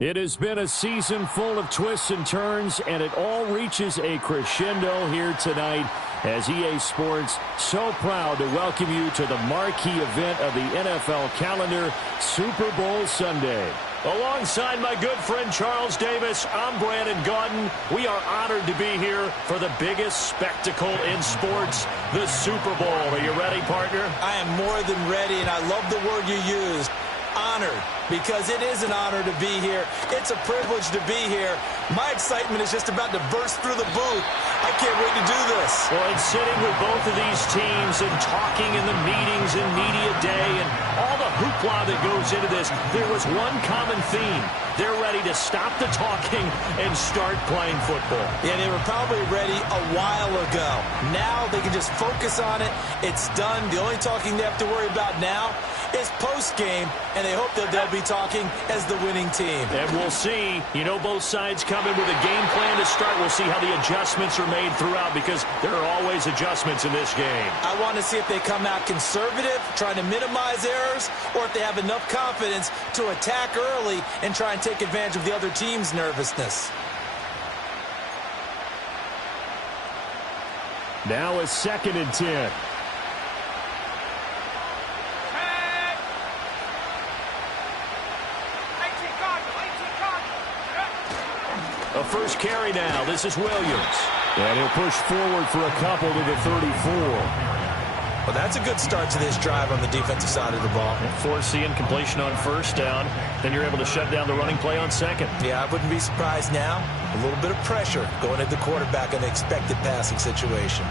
It has been a season full of twists and turns, and it all reaches a crescendo here tonight as EA Sports so proud to welcome you to the marquee event of the NFL calendar, Super Bowl Sunday. Alongside my good friend Charles Davis, I'm Brandon Gaudin. We are honored to be here for the biggest spectacle in sports, the Super Bowl. Are you ready, partner? I am more than ready, and I love the word you used. Honored, because it is an honor to be here. It's a privilege to be here. My excitement is just about to burst through the booth. I can't wait to do this. Well, and sitting with both of these teams and talking in the meetings and media day and all the hoopla that goes into this, there was one common theme. They're ready to stop the talking and start playing football. Yeah, they were probably ready a while ago. Now they can just focus on it. It's done. The only talking they have to worry about now is post-game, and they hope that they'll be talking as the winning team. And we'll see. You know, both sides come in with a game plan to start. We'll see how the adjustments are made throughout, because there are always adjustments in this game. I want to see if they come out conservative, trying to minimize errors, or if they have enough confidence to attack early and try and take advantage of the other team's nervousness. Now a 2nd and 10. A first carry now. This is Williams. And he'll push forward for a couple to the 34. Well, that's a good start to this drive on the defensive side of the ball. Force the incompletion on first down. Then you're able to shut down the running play on second. Yeah, I wouldn't be surprised now. A little bit of pressure going at the quarterback in the expected passing situation.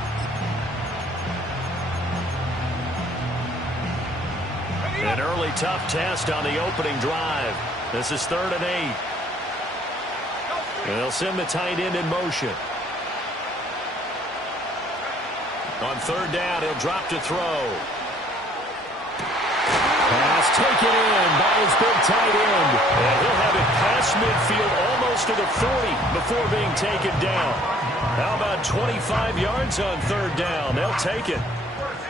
An early tough test on the opening drive. This is 3rd and 8. And they'll send the tight end in motion. On 3rd down, he'll drop to throw. Pass taken in by his big tight end. And he'll have it past midfield almost to the 40 before being taken down. How about 25 yards on 3rd down? They'll take it.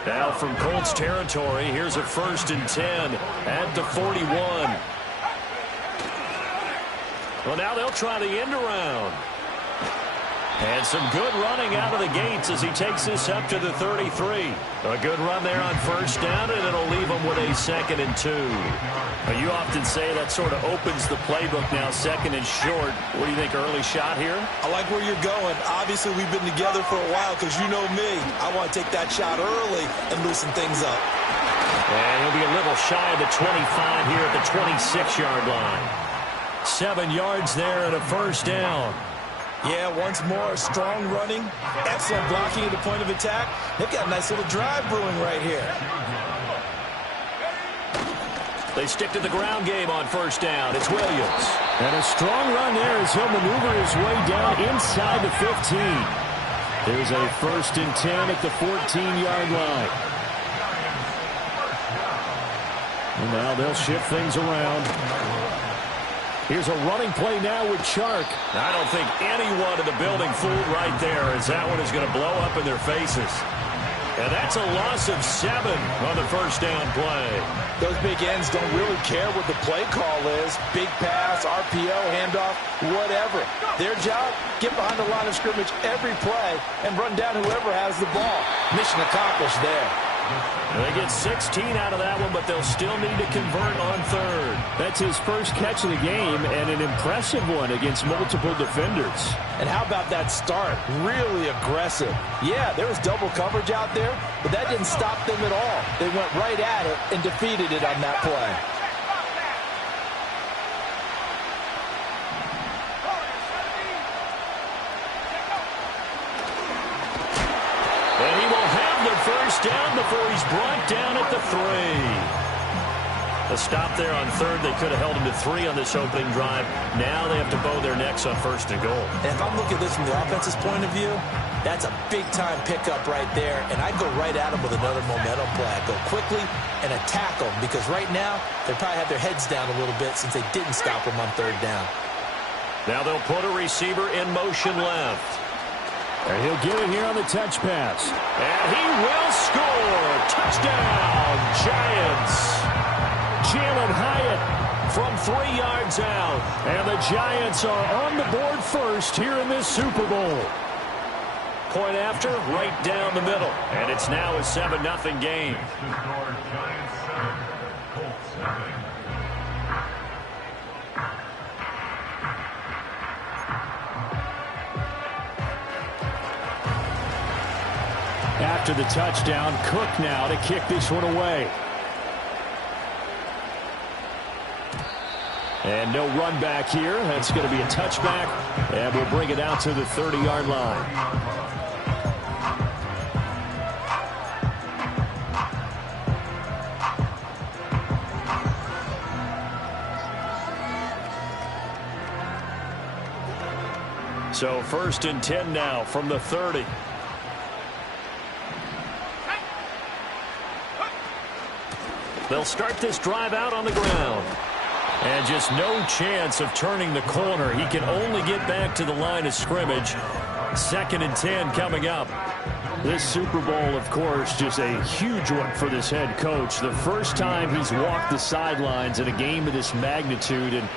Now from Colts territory, here's a 1st and 10 at the 41. Well, now they'll try the end around. And some good running out of the gates as he takes this up to the 33. A good run there on 1st down, and it'll leave him with a 2nd and 2. Now, you often say that sort of opens the playbook now, 2nd and short. What do you think, early shot here? I like where you're going. Obviously, we've been together for a while because you know me. I want to take that shot early and loosen things up. And he'll be a little shy of the 25 here at the 26-yard line. 7 yards there and a 1st down. Yeah, once more, strong running, excellent blocking at the point of attack. They've got a nice little drive brewing right here. They stick to the ground game on 1st down. It's Williams. And a strong run there as he'll maneuver his way down inside the 15. There's a 1st and 10 at the 14-yard line. And now they'll shift things around. Here's a running play now with Chark. I don't think anyone in the building fooled right there, as that one is going to blow up in their faces. And that's a loss of 7 on the 1st down play. Those big ends don't really care what the play call is. Big pass, RPO, handoff, whatever. Their job, get behind the line of scrimmage every play and run down whoever has the ball. Mission accomplished there. They get 16 out of that one, but they'll still need to convert on 3rd. That's his first catch of the game, and an impressive one against multiple defenders. And how about that start? Really aggressive. Yeah, there was double coverage out there, but that didn't stop them at all. They went right at it and defeated it on that play. And he will have the 1st down before he's brought down at the 3. A stop there on 3rd. They could have held him to 3 on this opening drive. Now they have to bow their necks on 1st and goal. And if I'm looking at this from the offense's point of view, that's a big-time pickup right there. And I'd go right at him with another momentum play. I'd go quickly and attack them, because right now they probably have their heads down a little bit since they didn't stop them on 3rd down. Now they'll put a receiver in motion left. And he'll get it here on the touch pass. And he will score. Touchdown, Giants. Jalen Hyatt from 3 yards out. And the Giants are on the board first here in this Super Bowl. Point after, right down the middle. And it's now a 7-0 game. After the touchdown, Cook now to kick this one away. And no run back here. That's going to be a touchback. And we'll bring it out to the 30-yard line. So 1st and 10 now from the 30. They'll start this drive out on the ground. And just no chance of turning the corner. He can only get back to the line of scrimmage. 2nd and 10 coming up. This Super Bowl, of course, just a huge one for this head coach. The first time he's walked the sidelines in a game of this magnitude. And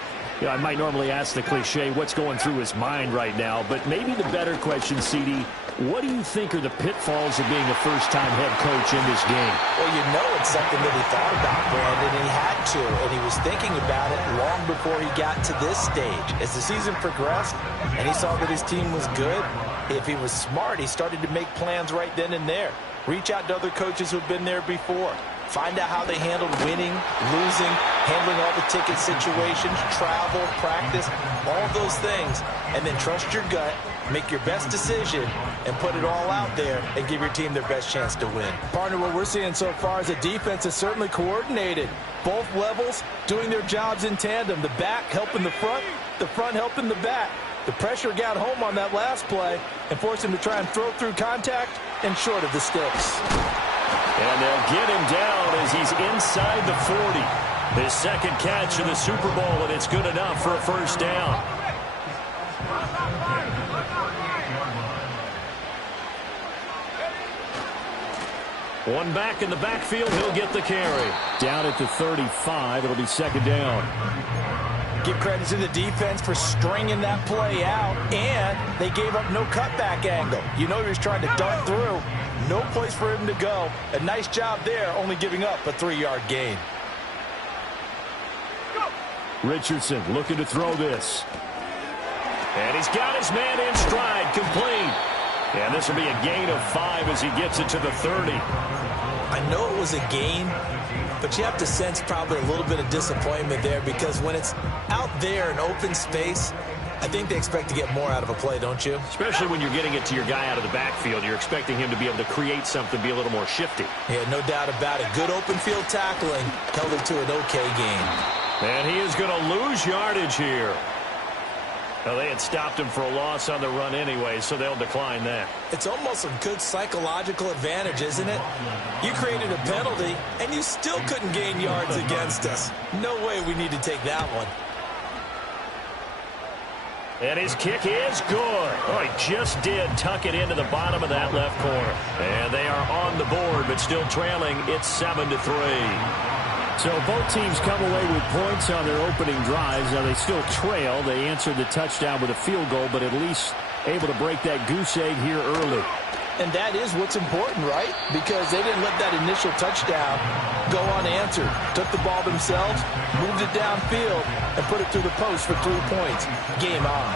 you know, I might normally ask the cliche, what's going through his mind right now? But maybe the better question, CD, what do you think are the pitfalls of being a first-time head coach in this game? Well, you know it's something that he thought about, Brandon, and he had to, and he was thinking about it long before he got to this stage. As the season progressed and he saw that his team was good, if he was smart, he started to make plans right then and there. Reach out to other coaches who've been there before. Find out how they handled winning, losing, handling all the ticket situations, travel, practice, all those things, and then trust your gut, make your best decision, and put it all out there and give your team their best chance to win. Partner, what we're seeing so far is a defense is certainly coordinated. Both levels doing their jobs in tandem. The back helping the front helping the back. The pressure got home on that last play and forced him to try and throw through contact and short of the sticks. And they'll get him down as he's inside the 40. His 2nd catch of the Super Bowl, and it's good enough for a first down. One back in the backfield, he'll get the carry. Down at the 35, it'll be 2nd down. Give credit to the defense for stringing that play out, and they gave up no cutback angle. You know he was trying to dart through. No place for him to go. A nice job there, only giving up a 3-yard gain. Richardson looking to throw this. And he's got his man in stride, complete. And this will be a gain of 5 as he gets it to the 30. I know it was a gain, but you have to sense probably a little bit of disappointment there because when it's out there in open space, I think they expect to get more out of a play, don't you? Especially when you're getting it to your guy out of the backfield. You're expecting him to be able to create something, be a little more shifty. Yeah, no doubt about it. Good open field tackling held it to an okay gain. And he is going to lose yardage here. Well, they had stopped him for a loss on the run anyway, so they'll decline that. It's almost a good psychological advantage, isn't it? You created a penalty, and you still couldn't gain yards against us. No way we need to take that one. And his kick is good. Oh, he just did tuck it into the bottom of that left corner. And they are on the board, but still trailing. It's 7-3. So both teams come away with points on their opening drives. Now they still trail. They answered the touchdown with a field goal, but at least able to break that goose egg here early. And that is what's important, right? Because they didn't let that initial touchdown go unanswered. Took the ball themselves, moved it downfield, and put it through the post for 3 points. Game on.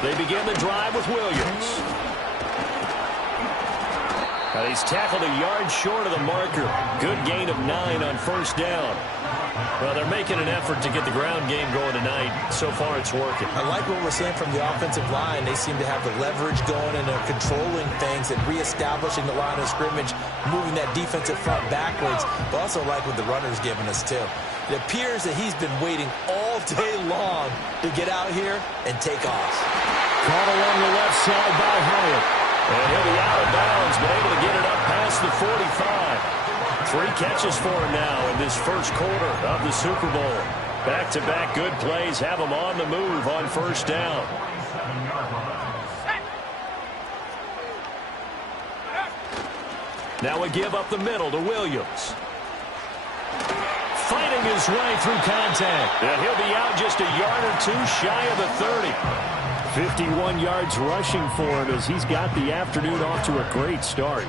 They begin the drive with Williams. Now he's tackled a yard short of the marker. Good gain of 9 on first down. Well, they're making an effort to get the ground game going tonight. So far, it's working. I like what we're seeing from the offensive line. They seem to have the leverage going and they're controlling things and reestablishing the line of scrimmage, moving that defensive front backwards. But also like what the runner's giving us, too. It appears that he's been waiting all day long to get out here and take off. Caught along the left side by Hyatt. And he'll be out of bounds, but able to get it up past the 45. 3 catches for him now in this first quarter of the Super Bowl. Back-to-back good plays have him on the move on first down. Now a give up the middle to Williams. Fighting his way through contact. And he'll be out just a yard or two shy of the 30. 51 yards rushing for him as he's got the afternoon off to a great start.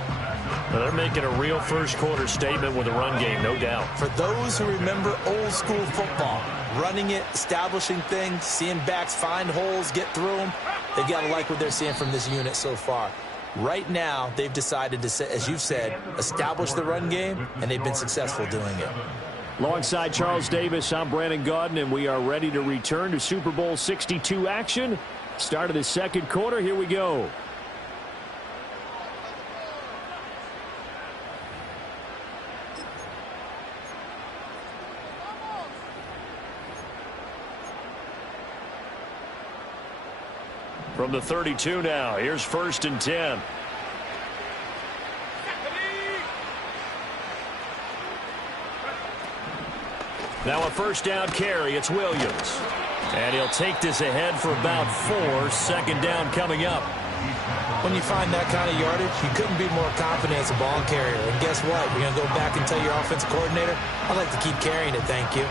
Well, they're making a real first-quarter statement with a run game, no doubt. For those who remember old-school football, running it, establishing things, seeing backs find holes, get through them, they've got to like what they're seeing from this unit so far. Right now, they've decided to, as you've said, establish the run game, and they've been successful doing it. Alongside Charles Davis, I'm Brandon Gaudin, and we are ready to return to Super Bowl 62 action. Start of the second quarter. Here we go. From the 32 now, here's 1st and 10. Now a first down carry. It's Williams. And he'll take this ahead for about 4. Second down coming up. When you find that kind of yardage, you couldn't be more confident as a ball carrier. And guess what? You're going to go back and tell your offensive coordinator, I'd like to keep carrying it, thank you.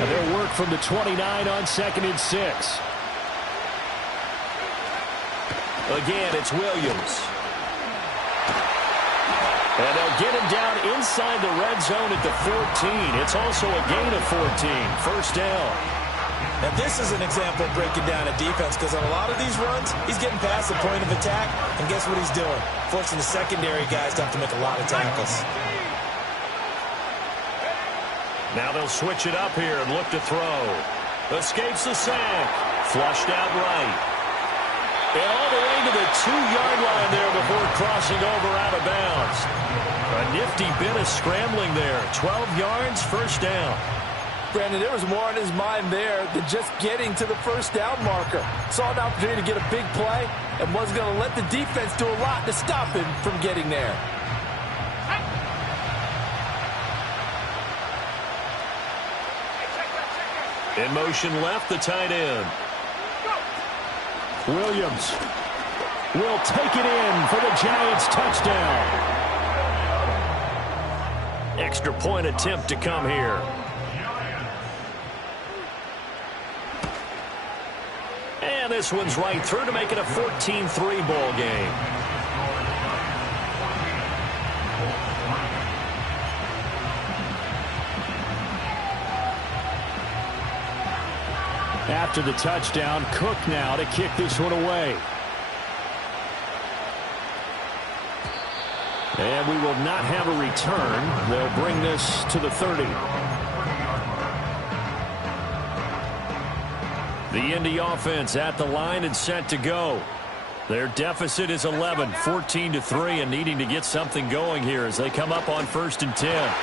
And they'll work from the 29 on 2nd and 6. Again, it's Williams. And they'll get him down inside the red zone at the 14. It's also a gain of 14. First down. Now, this is an example of breaking down a defense because on a lot of these runs, he's getting past the point of attack, and guess what he's doing? Forcing the secondary guys to have to make a lot of tackles. Now they'll switch it up here and look to throw. Escapes the sack. Flushed out right. And all the way to the 2-yard line there before crossing over out of bounds. A nifty bit of scrambling there. 12 yards, first down. Brandon, there was more in his mind there than just getting to the first down marker. Saw an opportunity to get a big play and wasn't going to let the defense do a lot to stop him from getting there. In motion left, the tight end. Williams will take it in for the Giants touchdown. Extra point attempt to come here. And this one's right through to make it a 14-3 ball game. After the touchdown, Cook now to kick this one away. And we will not have a return. They'll bring this to the 30. The Indy offense at the line and set to go. Their deficit is 11, 14-3, and needing to get something going here as they come up on 1st and 10.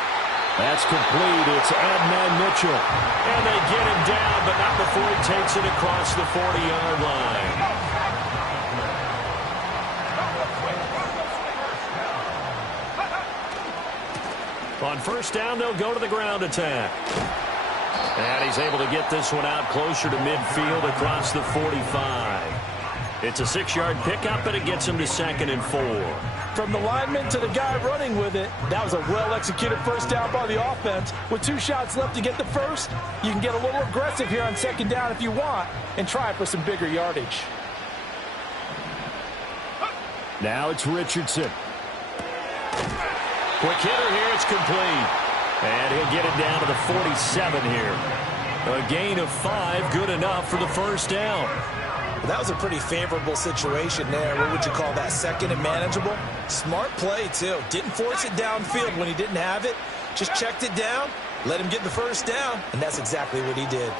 That's complete. It's Adnan Mitchell. And they get him down, but not before he takes it across the 40-yard line. On first down, they'll go to the ground attack. And he's able to get this one out closer to midfield across the 45. It's a 6-yard pickup, and it gets him to 2nd and 4. From the lineman to the guy running with it, that was a well-executed first down by the offense. With 2 shots left to get the first, you can get a little aggressive here on 2nd down if you want and try for some bigger yardage. Now it's Richardson. Quick hitter here, it's complete. And he'll get it down to the 47 here. A gain of 5, good enough for the first down. That was a pretty favorable situation there. What would you call that? 2nd and manageable? Smart play, too. Didn't force it downfield when he didn't have it. Just checked it down, let him get the first down, and that's exactly what he did.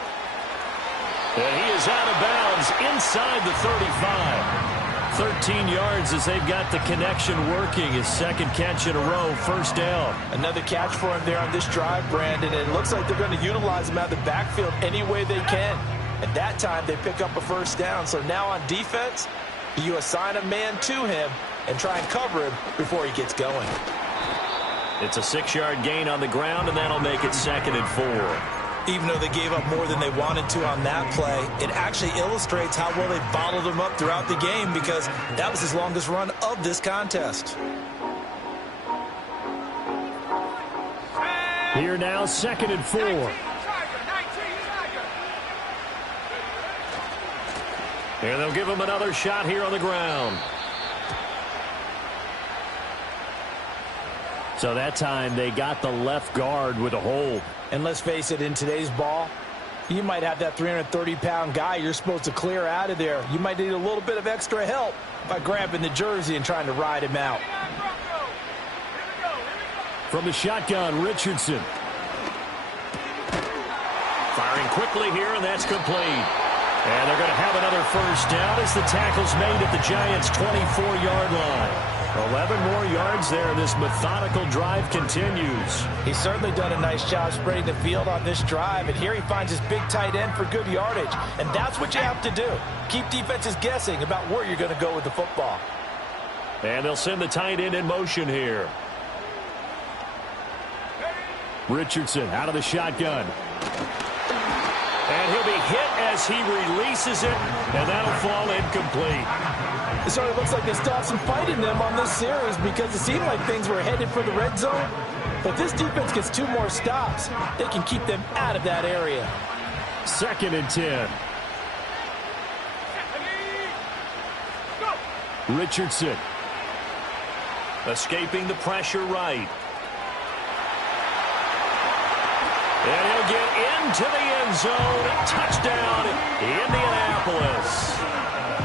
And he is out of bounds inside the 35. 13 yards as they've got the connection working. His 2nd catch in a row, first down. Another catch for him there on this drive, Brandon, and it looks like they're going to utilize him out of the backfield any way they can. At that time, they pick up a first down. So now on defense, you assign a man to him and try and cover him before he gets going. It's a 6-yard gain on the ground, and that'll make it 2nd and 4. Even though they gave up more than they wanted to on that play, it actually illustrates how well they bottled them up throughout the game because that was his longest run of this contest. Here now, 2nd and 4. And they'll give him another shot here on the ground. So that time they got the left guard with a hold. And let's face it, in today's ball, you might have that 330-pound guy you're supposed to clear out of there. You might need a little bit of extra help by grabbing the jersey and trying to ride him out. From the shotgun, Richardson. Firing quickly here, and that's complete. And they're going to have another first down as the tackle's made at the Giants' 24-yard line. 11 more yards there. This methodical drive continues. He's certainly done a nice job spreading the field on this drive, and here he finds his big tight end for good yardage. And that's what you have to do. Keep defenses guessing about where you're going to go with the football. And they'll send the tight end in motion here. Richardson out of the shotgun. And he'll be hit as he releases it, and that'll fall incomplete. It sort of looks like they still have some fight in them on this series because it seemed like things were headed for the red zone. But this defense gets 2 more stops. They can keep them out of that area. 2nd and 10. Richardson. Escaping the pressure right. And he'll get into the end zone. Touchdown, Indianapolis.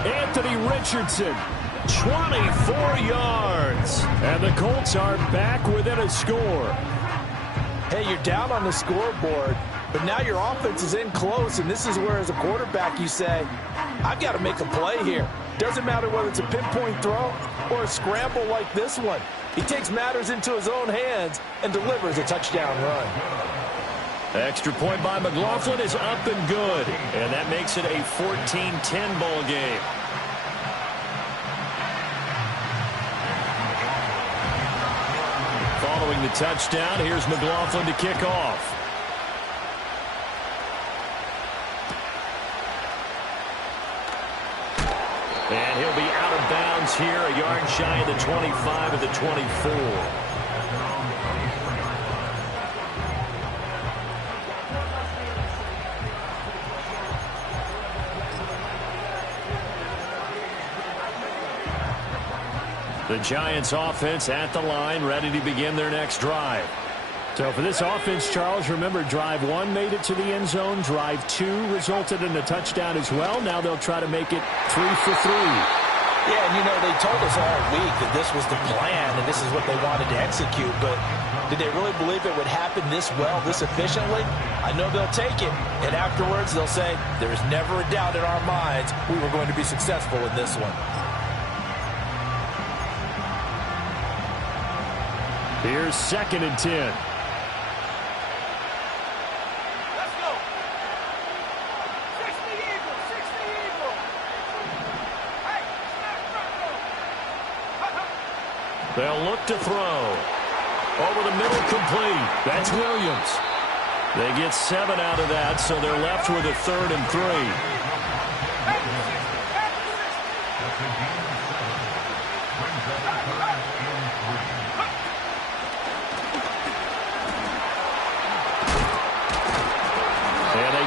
Anthony Richardson, 24 yards. And the Colts are back within a score. Hey, you're down on the scoreboard, but now your offense is in close, and this is where, as a quarterback, you say, I've got to make a play here. Doesn't matter whether it's a pinpoint throw or a scramble like this one. He takes matters into his own hands and delivers a touchdown run. Extra point by McLaughlin is up and good. And that makes it a 14-10 ball game. Following the touchdown, here's McLaughlin to kick off. And he'll be out of bounds here, a yard shy of the 25 of the 24. The Giants offense at the line, ready to begin their next drive. So for this offense, Charles, remember, drive 1 made it to the end zone. Drive 2 resulted in a touchdown as well. Now they'll try to make it 3 for 3. Yeah, and you know, they told us all week that this was the plan and this is what they wanted to execute. But did they really believe it would happen this well, this efficiently? I know they'll take it. And afterwards, they'll say, there's never a doubt in our minds we were going to be successful in this one. Here's 2nd and 10. Let's go. 60 Eagles, 60 Eagles. Hey, They'll look to throw. Over the middle, complete. That's Williams. They get 7 out of that, so they're left with a 3rd and 3.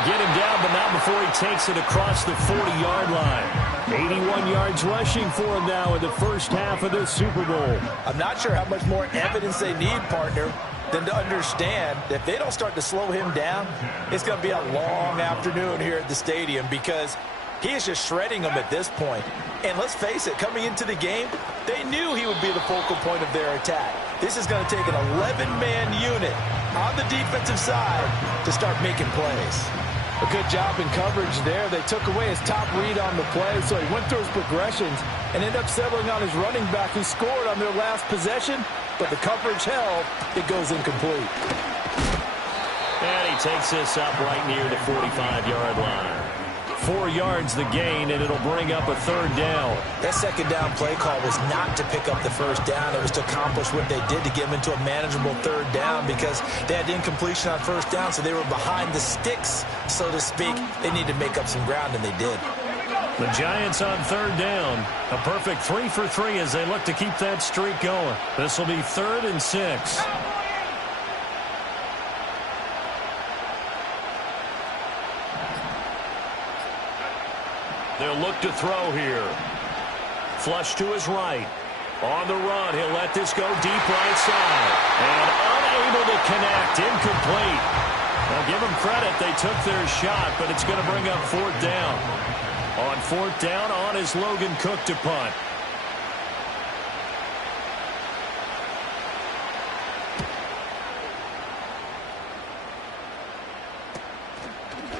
Get him down, but not before he takes it across the 40-yard line. 81 yards rushing for him now in the first half of this Super Bowl. I'm not sure how much more evidence they need, partner, than to understand that if they don't start to slow him down, it's going to be a long afternoon here at the stadium because he is just shredding them at this point. And let's face it, coming into the game, they knew he would be the focal point of their attack. This is going to take an 11-man unit on the defensive side to start making plays. A good job in coverage there. They took away his top read on the play, so he went through his progressions and ended up settling on his running back who scored on their last possession, but the coverage held. It goes incomplete. And he takes this up right near the 45-yard line. 4 yards the gain, and it'll bring up a 3rd down. That 2nd down play call was not to pick up the 1st down. It was to accomplish what they did to get them into a manageable 3rd down because they had incompletion on 1st down, so they were behind the sticks, so to speak. They needed to make up some ground, and they did. The Giants on 3rd down. A perfect 3 for 3 as they look to keep that streak going. This will be 3rd and 6. They'll look to throw here. Flush to his right. On the run, he'll let this go deep right side. And unable to connect. Incomplete. Now give them credit. They took their shot, but it's going to bring up 4th down. On 4th down, on is Logan Cook to punt.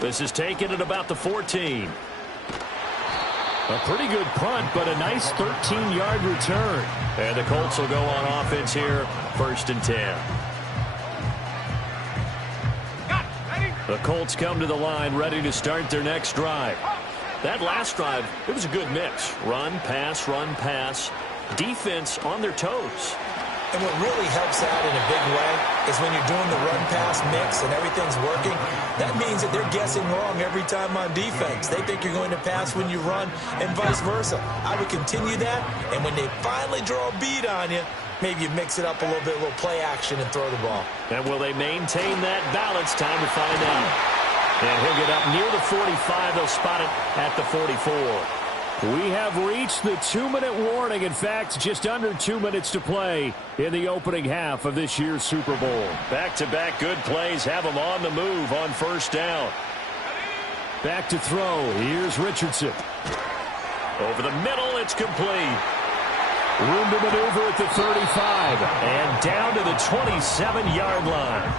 This is taken at about the 14. A pretty good punt, but a nice 13-yard return. And the Colts will go on offense here, 1st and 10. The Colts come to the line, ready to start their next drive. That last drive, it was a good mix. Run, pass, defense on their toes. And what really helps out in a big way is when you're doing the run-pass mix and everything's working, that means that they're guessing wrong every time on defense. They think you're going to pass when you run and vice versa. I would continue that, and when they finally draw a bead on you, maybe you mix it up a little bit, a little play action and throw the ball. And will they maintain that balance? Time to find out. And he'll get up near the 45. They'll spot it at the 44. We have reached the 2-minute warning. In fact, just under 2 minutes to play in the opening half of this year's Super Bowl. Back-to-back good plays have them on the move on 1st down. Back to throw. Here's Richardson. Over the middle, it's complete. Room to maneuver at the 35. And down to the 27-yard line.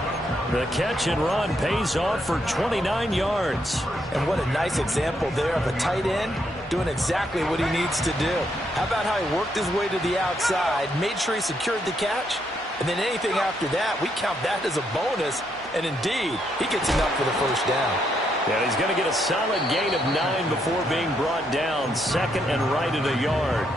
The catch and run pays off for 29 yards. And what a nice example there of a tight end doing exactly what he needs to do. How about how he worked his way to the outside, made sure he secured the catch, and then anything after that, we count that as a bonus. And indeed, he gets enough for the 1st down. Yeah, he's going to get a solid gain of 9 before being brought down. 2nd and right at a yard.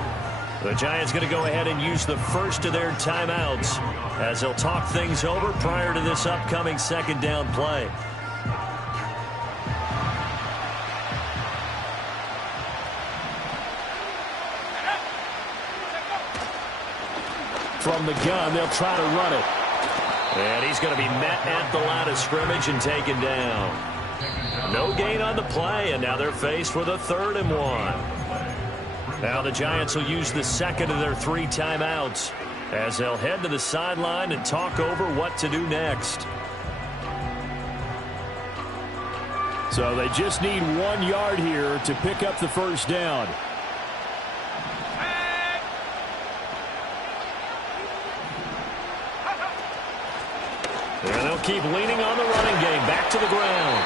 The Giants going to go ahead and use the first of their timeouts as they'll talk things over prior to this upcoming 2nd down play. From the gun, they'll try to run it. And he's going to be met at the line of scrimmage and taken down. No gain on the play, and now they're faced with a 3rd and 1. Now the Giants will use the 2nd of their 3 timeouts as they'll head to the sideline and talk over what to do next. So they just need 1 yard here to pick up the 1st down. And they'll keep leaning on the running game. Back to the ground.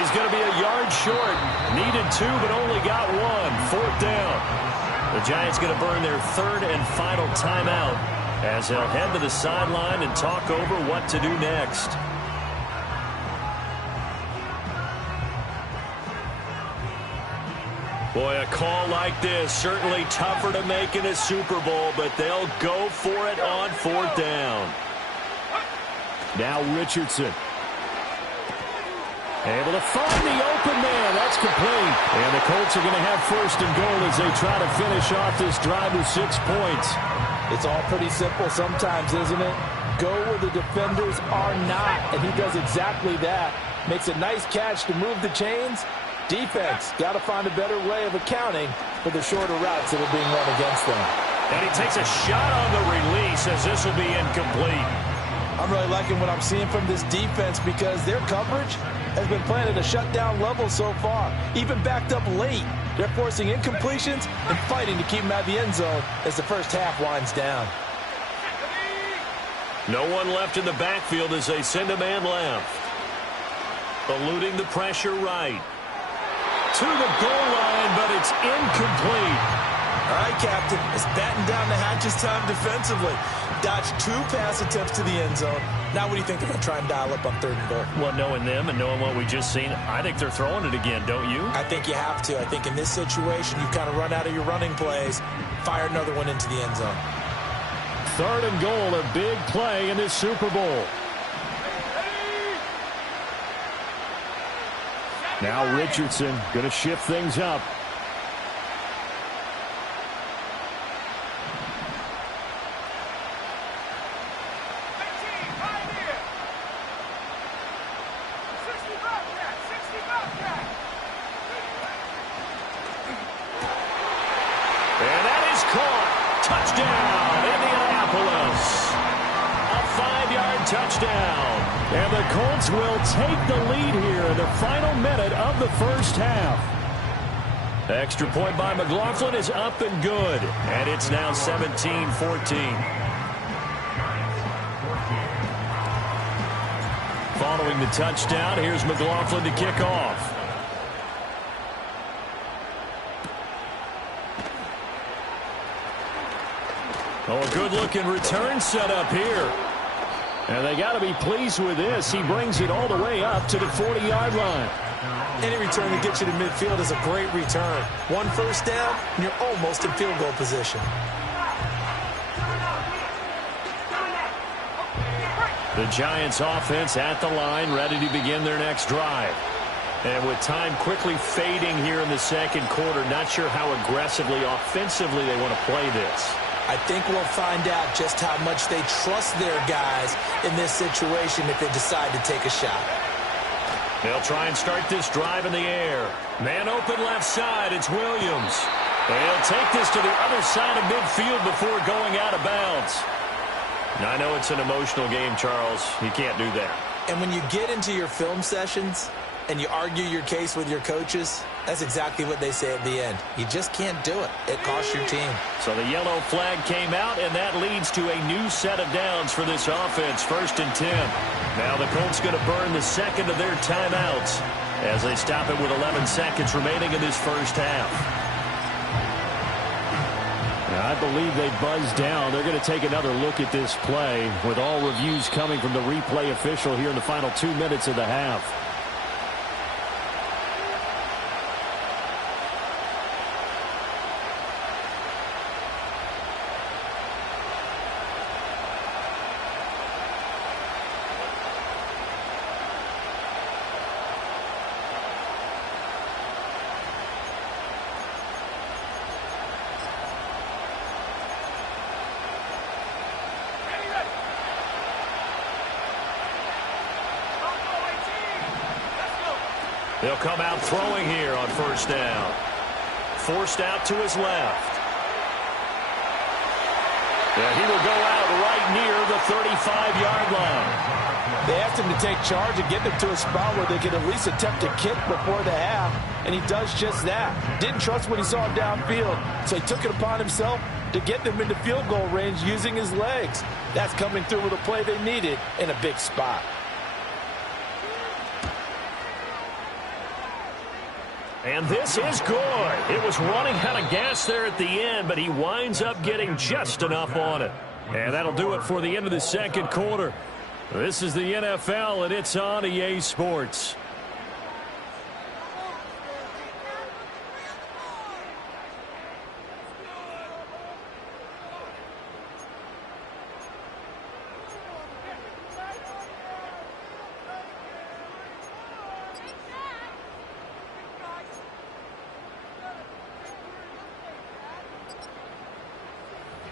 He's going to be a yard short. Needed 2, but only got 1. 4th down. The Giants going to burn their 3rd and final timeout as they'll head to the sideline and talk over what to do next. Boy, a call like this, certainly tougher to make in a Super Bowl, but they'll go for it on 4th down. Now Richardson. Able to find the open man. That's complete. And the Colts are going to have 1st and goal as they try to finish off this drive with 6 points. It's all pretty simple sometimes, isn't it? Go where the defenders are not, and he does exactly that. Makes a nice catch to move the chains. Defense got to find a better way of accounting for the shorter routes that are being run against them. And he takes a shot on the release as this will be incomplete. I'm really liking what I'm seeing from this defense because their coverage has been playing at a shutdown level so far. Even backed up late, they're forcing incompletions and fighting to keep them out of the end zone as the first half winds down. No one left in the backfield as they send a man left. Eluding the pressure right. To the goal line, but it's incomplete. All right, Captain, it's batten down the hatches time defensively. Dodged 2 pass attempts to the end zone. Now what do you think they're going to try and dial up on 3rd and goal? Well, knowing them and knowing what we just seen, I think they're throwing it again, don't you? I think you have to. I think in this situation, you've kind of run out of your running plays. Fire another one into the end zone. 3rd and goal, a big play in this Super Bowl. Now Richardson going to shift things up. And that is caught. Touchdown, Indianapolis. A 5-yard touchdown. And the Colts will take the lead here in the final minute of the first half. Extra point by McLaughlin is up and good. And it's now 17-14. Following the touchdown, here's McLaughlin to kick off. Oh, a good-looking return set up here. And they got to be pleased with this. He brings it all the way up to the 40-yard line. Any return that gets you to midfield is a great return. 1 first down, and you're almost in field goal position. The Giants offense at the line, ready to begin their next drive. And with time quickly fading here in the second quarter, not sure how aggressively, offensively they want to play this. I think we'll find out just how much they trust their guys in this situation if they decide to take a shot. They'll try and start this drive in the air. Man open left side, it's Williams. They'll take this to the other side of midfield before going out of bounds. Now, I know it's an emotional game, Charles. You can't do that. And when you get into your film sessions and you argue your case with your coaches, that's exactly what they say at the end. You just can't do it. It costs your team. So the yellow flag came out, and that leads to a new set of downs for this offense. 1st and 10. Now the Colts going to burn the second of their timeouts as they stop it with 11 seconds remaining in this first half. I believe they buzzed down. They're going to take another look at this play with all reviews coming from the replay official here in the final 2 minutes of the half. They'll come out throwing here on 1st down. Forced out to his left. Yeah, he will go out right near the 35-yard line. They asked him to take charge and get them to a spot where they could at least attempt a kick before the half, and he does just that. Didn't trust what he saw downfield, so he took it upon himself to get them into field goal range using his legs. That's coming through with a play they needed in a big spot. And this is good. It was running out of gas there at the end, but he winds up getting just enough on it. And that'll do it for the end of the second quarter. This is the NFL, and it's on EA Sports.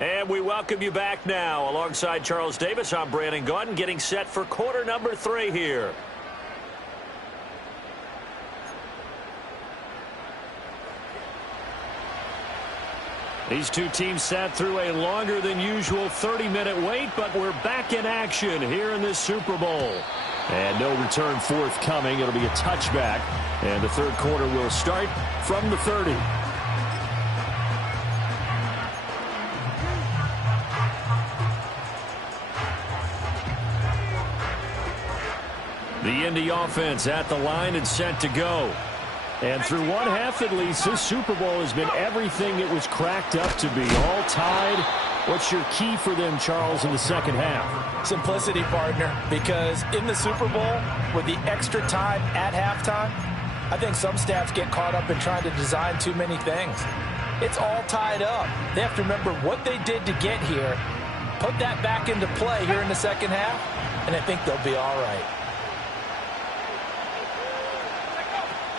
And we welcome you back now. Alongside Charles Davis, I'm Brandon Gaudin, getting set for quarter number 3 here. These two teams sat through a longer than usual 30-minute wait, but we're back in action here in this Super Bowl. And no return forthcoming. It'll be a touchback. And the third quarter will start from the 30. The Indy offense at the line and set to go. And through one half at least, this Super Bowl has been everything it was cracked up to be. All tied. What's your key for them, Charles, in the second half? Simplicity, partner, because in the Super Bowl, with the extra time at halftime, I think some staffs get caught up in trying to design too many things. It's all tied up. They have to remember what they did to get here, put that back into play here in the second half, and I think they'll be all right.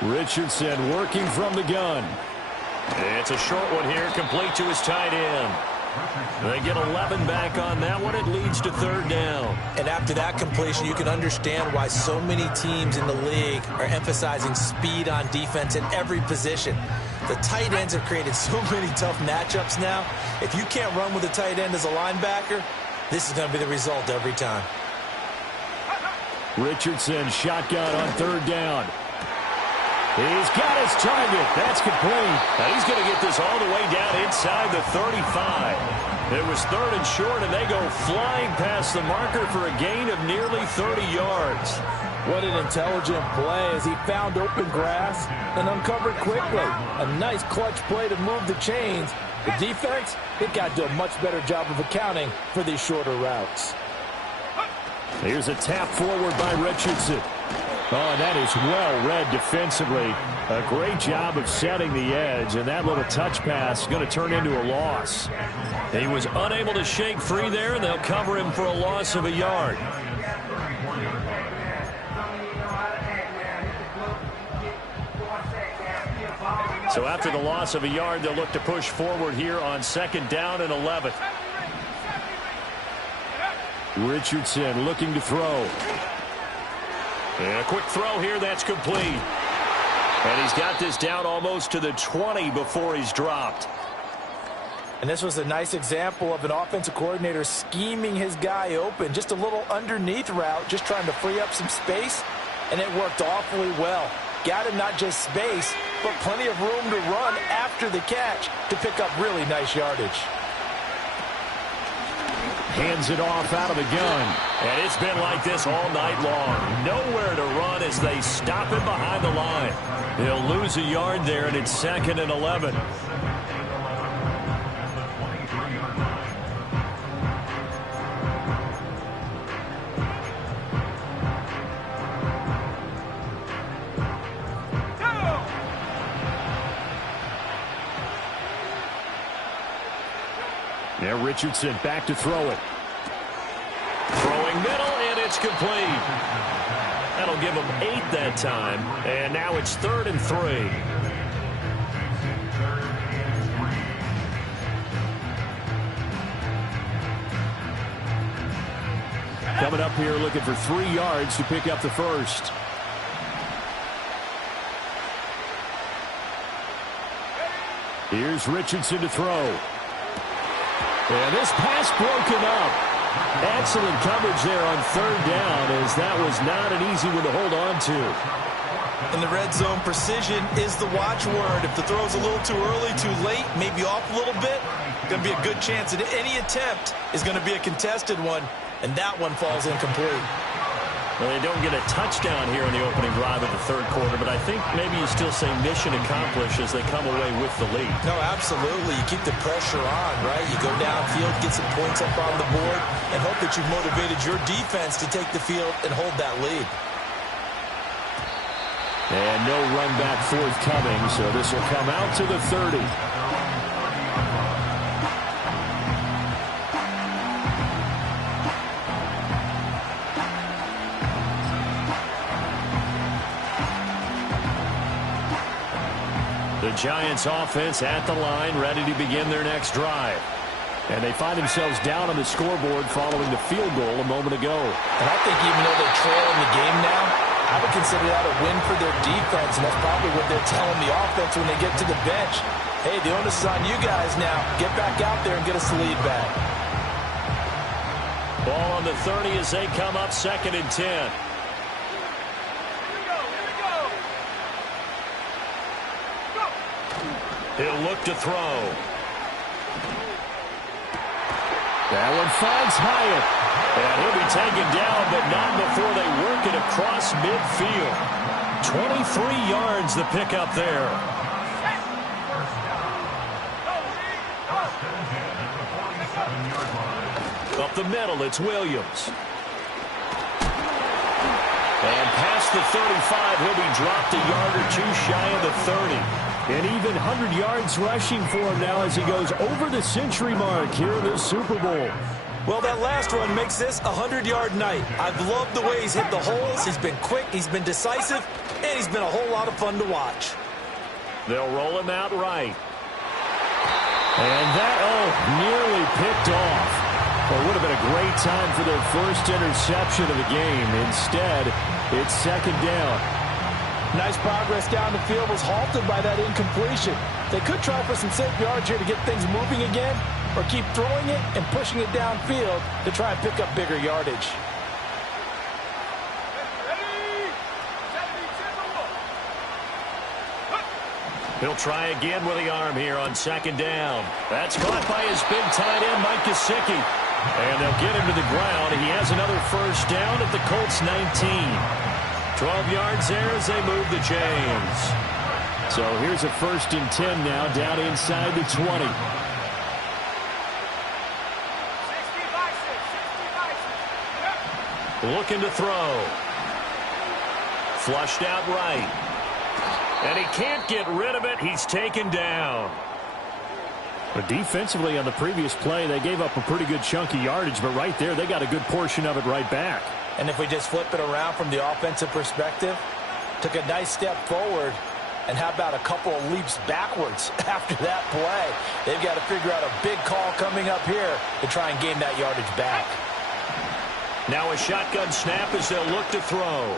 Richardson working from the gun. It's a short one here, complete to his tight end. They get 11 back on that one. It leads to third down. And after that completion, you can understand why so many teams in the league are emphasizing speed on defense in every position. The tight ends have created so many tough matchups now. If you can't run with a tight end as a linebacker, this is going to be the result every time. Richardson shotgun on third down. He's got his target. That's complete. Now he's going to get this all the way down inside the 35. It was third and short, and they go flying past the marker for a gain of nearly 30 yards. What an intelligent play as he found open grass and uncovered quickly. A nice clutch play to move the chains. The defense, it got to do a much better job of accounting for these shorter routes. Here's a tap forward by Richardson. Oh, that is well read defensively. A great job of setting the edge, and that little touch pass is going to turn into a loss. He was unable to shake free there, and they'll cover him for a loss of a yard. So after the loss of a yard, they'll look to push forward here on second down and 11. Richardson looking to throw. And a quick throw here, that's complete. And he's got this down almost to the 20 before he's dropped. And this was a nice example of an offensive coordinator scheming his guy open. Just a little underneath route, just trying to free up some space, and it worked awfully well. Got him not just space, but plenty of room to run after the catch to pick up really nice yardage. Hands it off out of the gun. And it's been like this all night long. Nowhere to run as they stop him behind the line. He'll lose a yard there, and it's second and 11. Now Richardson back to throw it. Throwing middle, and it's complete. That'll give him 8 that time. And now it's third and 3. Coming up here looking for 3 yards to pick up the first. Here's Richardson to throw. And this pass broken up. Excellent coverage there on third down, as that was not an easy one to hold on to. In the red zone, precision is the watchword. If the throw's a little too early, too late, maybe off a little bit, going to be a good chance that any attempt is going to be a contested one, and that one falls incomplete. Well, they don't get a touchdown here in the opening drive of the third quarter, but I think maybe you still say mission accomplished as they come away with the lead. No, absolutely. You keep the pressure on, right? You go downfield, get some points up on the board, and hope that you've motivated your defense to take the field and hold that lead. And no run back forthcoming, so this will come out to the 30. The Giants offense at the line, ready to begin their next drive. And they find themselves down on the scoreboard following the field goal a moment ago. And I think even though they're trailing the game now, I would consider that a win for their defense, and that's probably what they're telling the offense when they get to the bench. Hey, the onus is on you guys now. Get back out there and get us the lead back. Ball on the 30 as they come up second and 10. He'll look to throw. That one finds Hyatt. And he'll be taken down, but not before they work it across midfield. 23 yards the pickup there. Up the middle, it's Williams. And past the 35, he'll be dropped a yard or two shy of the 30. And even 100 yards rushing for him now as he goes over the century mark here in the Super Bowl. Well, that last run makes this a 100-yard night. I've loved the way he's hit the holes. He's been quick, he's been decisive, and he's been a whole lot of fun to watch. They'll roll him out right. And that, nearly picked off. Well, it would have been a great time for their first interception of the game. Instead, it's second down. Nice progress down the field was halted by that incompletion. They could try for some safe yards here to get things moving again, or keep throwing it and pushing it downfield to try and pick up bigger yardage. He'll try again with the arm here on second down. That's caught by his big tight end, Mike Gesicki. And they'll get him to the ground. He has another first down at the Colts 19. 12 yards there as they move the chains. So here's a 1st and 10 now, down inside the 20. Looking to throw. Flushed out right. And he can't get rid of it. He's taken down. But defensively on the previous play, they gave up a pretty good chunk of yardage, but right there, they got a good portion of it right back. And if we just flip it around from the offensive perspective, took a nice step forward, and how about a couple of leaps backwards after that play? They've got to figure out a big call coming up here to try and gain that yardage back. Now a shotgun snap as they'll look to throw.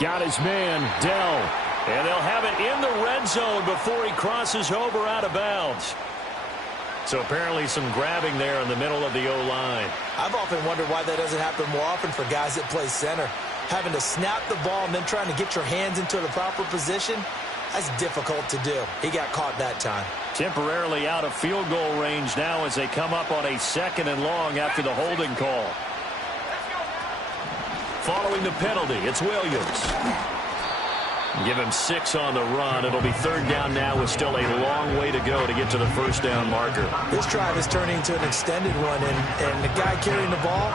Got his man, Dell. And they'll have it in the red zone before he crosses over out of bounds. So apparently some grabbing there in the middle of the O-line. I've often wondered why that doesn't happen more often for guys that play center. Having to snap the ball and then trying to get your hands into the proper position, that's difficult to do. He got caught that time. Temporarily out of field goal range now as they come up on a 2nd and long after the holding call. Following the penalty, it's Williams. Give him 6 on the run. It'll be 3rd down now with still a long way to go to get to the 1st down marker. This drive is turning into an extended one, and the guy carrying the ball,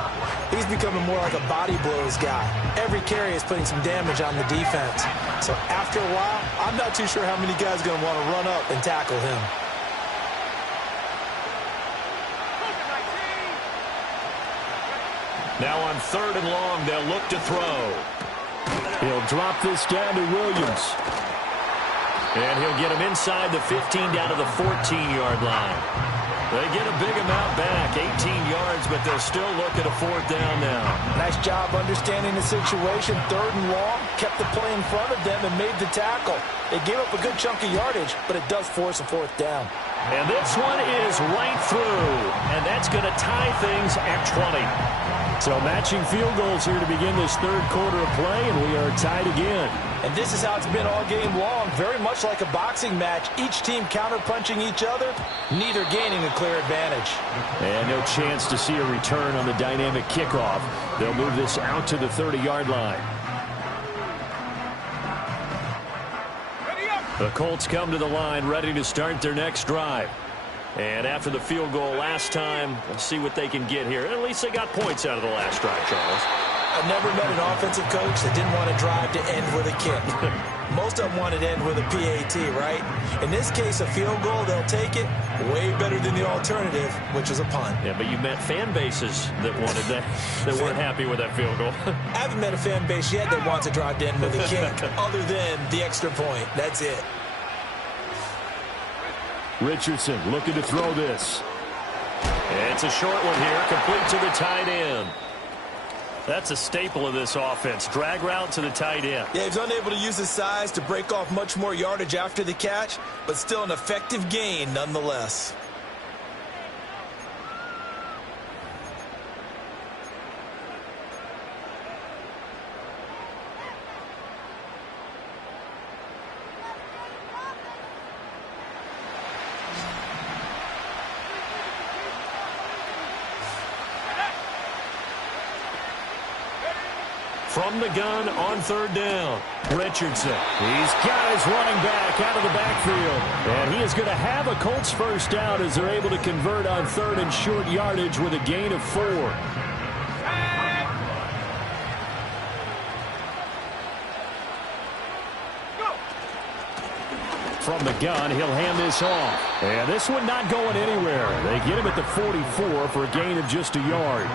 he's becoming more like a body blows guy. Every carry is putting some damage on the defense. So after a while, I'm not too sure how many guys are going to want to run up and tackle him. Now on 3rd and long, they'll look to throw. He'll drop this down to Williams. And he'll get him inside the 15 down to the 14-yard line. They get a big amount back, 18 yards, but they'll still look at a 4th down now. Nice job understanding the situation. 3rd and long, kept the play in front of them and made the tackle. They gave up a good chunk of yardage, but it does force a 4th down. And this one is right through, and that's going to tie things at 20. So matching field goals here to begin this 3rd quarter of play, and we are tied again. And this is how it's been all game long, very much like a boxing match. Each team counter-punching each other, neither gaining a clear advantage. And no chance to see a return on the dynamic kickoff. They'll move this out to the 30-yard line. The Colts come to the line ready to start their next drive. And after the field goal last time, let's see what they can get here. At least they got points out of the last drive, Charles. I've never met an offensive coach that didn't want to drive to end with a kick. Most of them wanted to end with a PAT, right? In this case, a field goal, they'll take it. Way better than the alternative, which is a punt. Yeah, but you met fan bases that wanted that, that weren't happy with that field goal. I haven't met a fan base yet that wants to drive to end with a kick, other than the extra point. That's it. Richardson looking to throw this. It's a short one here, complete to the tight end. That's a staple of this offense. Drag route to the tight end. Yeah, he's unable to use his size to break off much more yardage after the catch, but still an effective gain nonetheless. From the gun on 3rd down, Richardson. He's got his running back out of the backfield. And he is going to have a Colts first down as they're able to convert on 3rd and short yardage with a gain of 4. From the gun, he'll hand this off. And this one not going anywhere. They get him at the 44 for a gain of just a yard.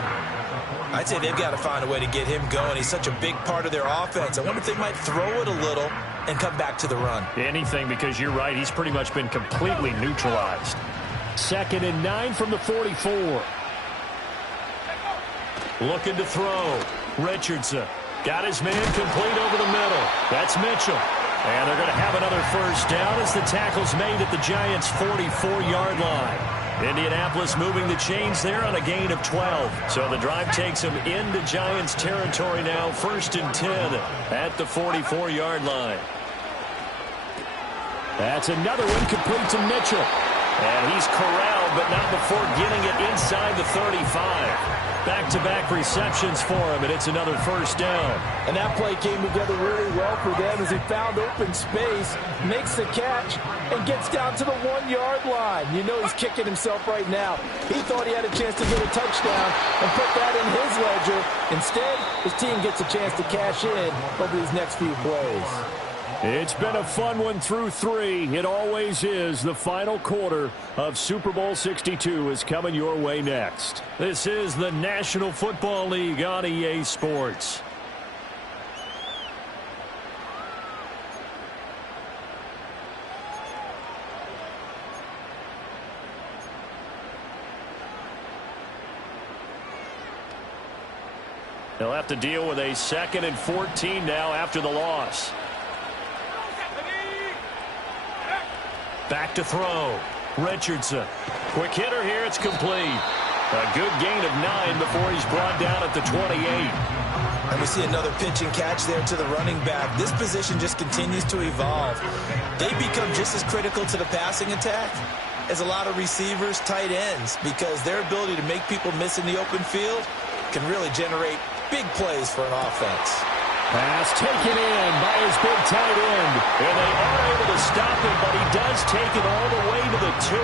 I'd say they've got to find a way to get him going. He's such a big part of their offense. I wonder if they might throw it a little and come back to the run. Anything, because you're right. He's pretty much been completely neutralized. 2nd and 9 from the 44. Looking to throw. Richardson. Got his man complete over the middle. That's Mitchell. And they're going to have another first down as the tackle's made at the Giants' 44-yard line. Indianapolis moving the chains there on a gain of 12. So the drive takes them into Giants territory now, 1st and 10 at the 44-yard line. That's another one complete to Mitchell. And he's corralled, but not before getting it inside the 35. Back-to-back receptions for him, and it's another first down. And that play came together really well for them as he found open space, makes the catch, and gets down to the 1-yard line. You know he's kicking himself right now. He thought he had a chance to get a touchdown and put that in his ledger. Instead, his team gets a chance to cash in over these next few plays. It's been a fun one through 3. It always is. The final quarter of Super Bowl 62 is coming your way next. This is the National Football League on EA Sports. They'll have to deal with a 2nd and 14 now after the loss. Back to throw. Richardson. Quick hitter here. It's complete. A good gain of 9 before he's brought down at the 28. And we see another pitch and catch there to the running back. This position just continues to evolve. They become just as critical to the passing attack as a lot of receivers, tight ends, because their ability to make people miss in the open field can really generate big plays for an offense. Pass taken in by his big tight end. And they are able to stop him, but he does take it all the way to the 2.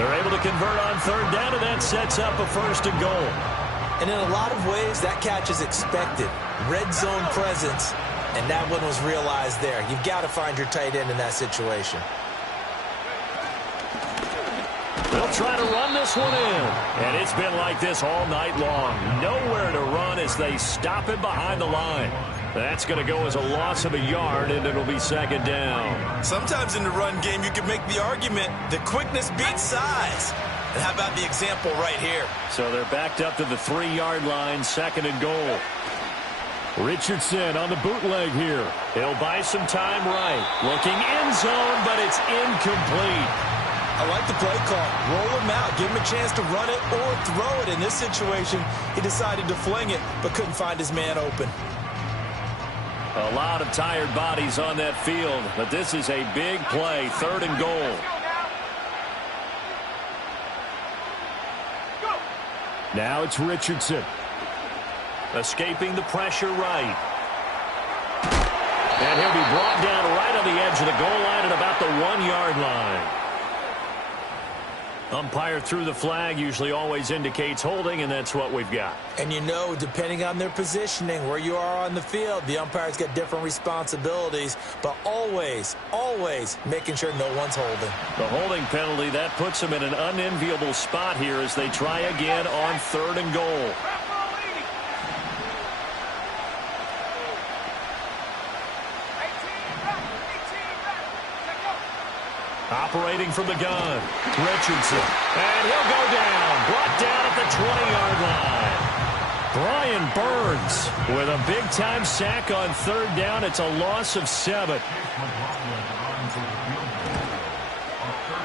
They're able to convert on 3rd down, and that sets up a 1st and goal. And in a lot of ways, that catch is expected. Red zone presence, and that one was realized there. You've got to find your tight end in that situation. They'll try to run this one in. And it's been like this all night long. Nowhere to run as they stop him behind the line. That's going to go as a loss of a yard, and it'll be 2nd down. Sometimes in the run game, you can make the argument that quickness beats size. And how about the example right here? So they're backed up to the 3-yard line, 2nd and goal. Richardson on the bootleg here. He'll buy some time right. Looking end zone, but it's incomplete. I like the play call. Roll him out. Give him a chance to run it or throw it. In this situation, he decided to fling it, but couldn't find his man open. A lot of tired bodies on that field, but this is a big play, 3rd and goal. Now it's Richardson. Escaping the pressure right. And he'll be brought down right on the edge of the goal line at about the 1-yard line. Umpire threw the flag, usually always indicates holding, and that's what we've got. And you know, depending on their positioning, where you are on the field, the umpire's got different responsibilities, but always, always making sure no one's holding. The holding penalty, that puts them in an unenviable spot here as they try again on 3rd and goal. Operating from the gun, Richardson. And he'll go down, brought down at the 20-yard line. Brian Burns with a big-time sack on 3rd down. It's a loss of 7.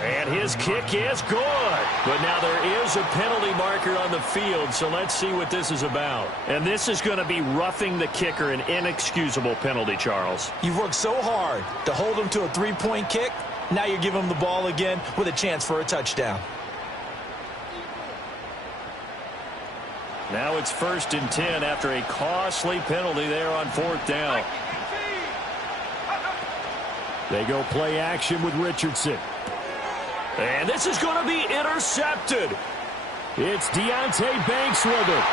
And his kick is good. But now there is a penalty marker on the field, so let's see what this is about. And this is going to be roughing the kicker, an inexcusable penalty, Charles. You've worked so hard to hold him to a 3-point kick. Now you give him the ball again with a chance for a touchdown. Now it's 1st and 10 after a costly penalty there on 4th down. They go play action with Richardson. And this is going to be intercepted. It's Deonte Banks with it.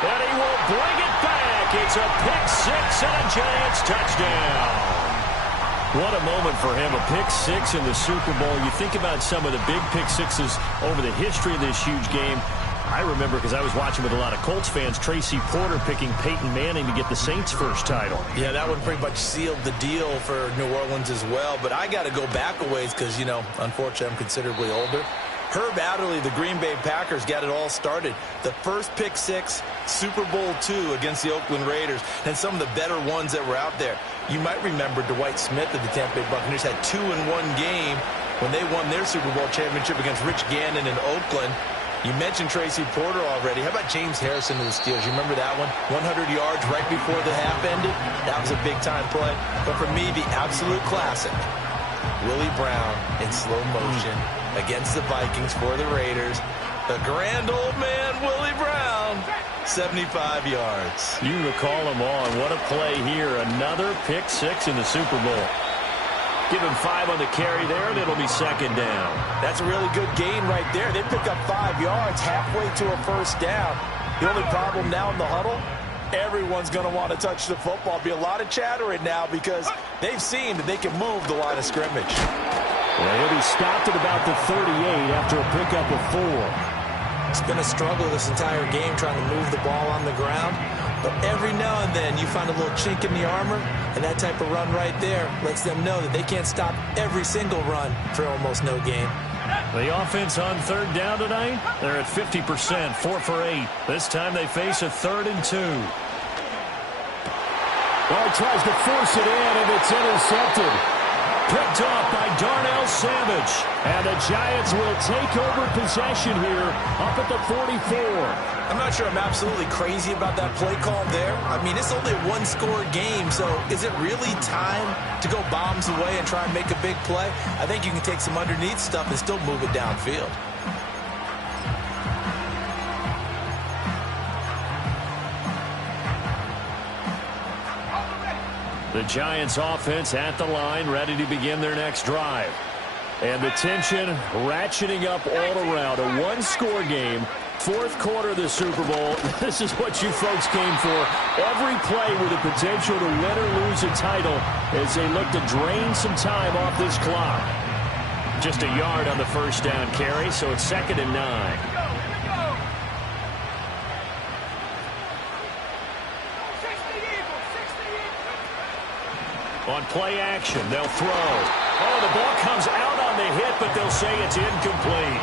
And he will bring it back. It's a pick six and a Giants touchdown. What a moment for him, a pick six in the Super Bowl. You think about some of the big pick sixes over the history of this huge game. I remember, because I was watching with a lot of Colts fans, Tracy Porter picking Peyton Manning to get the Saints' first title. Yeah, that one pretty much sealed the deal for New Orleans as well. But I got to go back a ways because, you know, unfortunately I'm considerably older. Herb Adderley, the Green Bay Packers, got it all started. The first pick six, Super Bowl II against the Oakland Raiders, and some of the better ones that were out there. You might remember Dwight Smith of the Tampa Bay Buccaneers had 2 in one game when they won their Super Bowl championship against Rich Gannon in Oakland. You mentioned Tracy Porter already. How about James Harrison of the Steelers? You remember that one? 100 yards right before the half ended? That was a big-time play. But for me, the absolute classic, Willie Brown in slow motion against the Vikings for the Raiders. The grand old man, Willie Brown, 75 yards. You recall them all, and what a play here. Another pick six in the Super Bowl. Give him 5 on the carry there, and it'll be 2nd down. That's a really good gain right there. They pick up 5 yards halfway to a first down. The only problem now in the huddle, everyone's going to want to touch the football. Be a lot of chattering now because they've seen that they can move the line of scrimmage. Well, he'll be stopped at about the 38 after a pickup of 4. It's been a struggle this entire game trying to move the ball on the ground. But every now and then you find a little chink in the armor, and that type of run right there lets them know that they can't stop every single run for almost no gain. The offense on 3rd down tonight, they're at 50%, 4 for 8. This time they face a 3rd and 2. Well, he tries to force it in, and it's intercepted. Picked off by Darnell Savage. And the Giants will take over possession here up at the 44. I'm not sure I'm absolutely crazy about that play call there. I mean, it's only a one-score game, so is it really time to go bombs away and try and make a big play? I think you can take some underneath stuff and still move it downfield. The Giants offense at the line, ready to begin their next drive. And the tension ratcheting up all around. A one-score game. 4th quarter of the Super Bowl. This is what you folks came for. Every play with the potential to win or lose a title as they look to drain some time off this clock. Just a yard on the first down carry, so it's 2nd and 9. On play action, they'll throw. Oh, the ball comes out on the hit, but they'll say it's incomplete.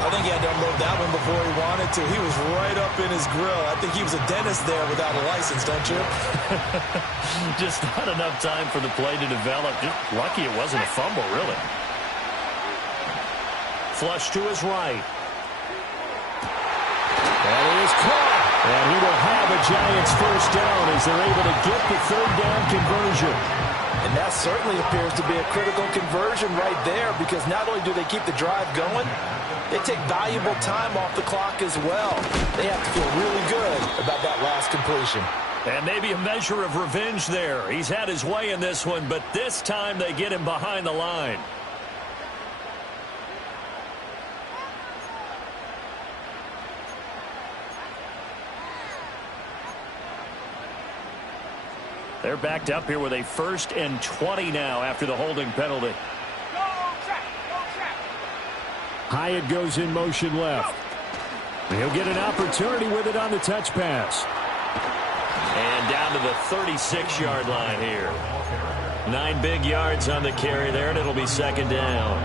I think he had to unload that one before he wanted to. He was right up in his grill. I think he was a dentist there without a license, don't you? Just not enough time for the play to develop. Just lucky it wasn't a fumble, really. Flush to his right. And he is caught. And he will have a Giants first down as they're able to get the 3rd down conversion. And that certainly appears to be a critical conversion right there because not only do they keep the drive going, they take valuable time off the clock as well. They have to feel really good about that last completion. And maybe a measure of revenge there. He's had his way in this one, but this time they get him behind the line. They're backed up here with a 1st and 20 now after the holding penalty. Hyatt goes in motion left. He'll get an opportunity with it on the touch pass. And down to the 36-yard line here. 9 big yards on the carry there, and it'll be 2nd down.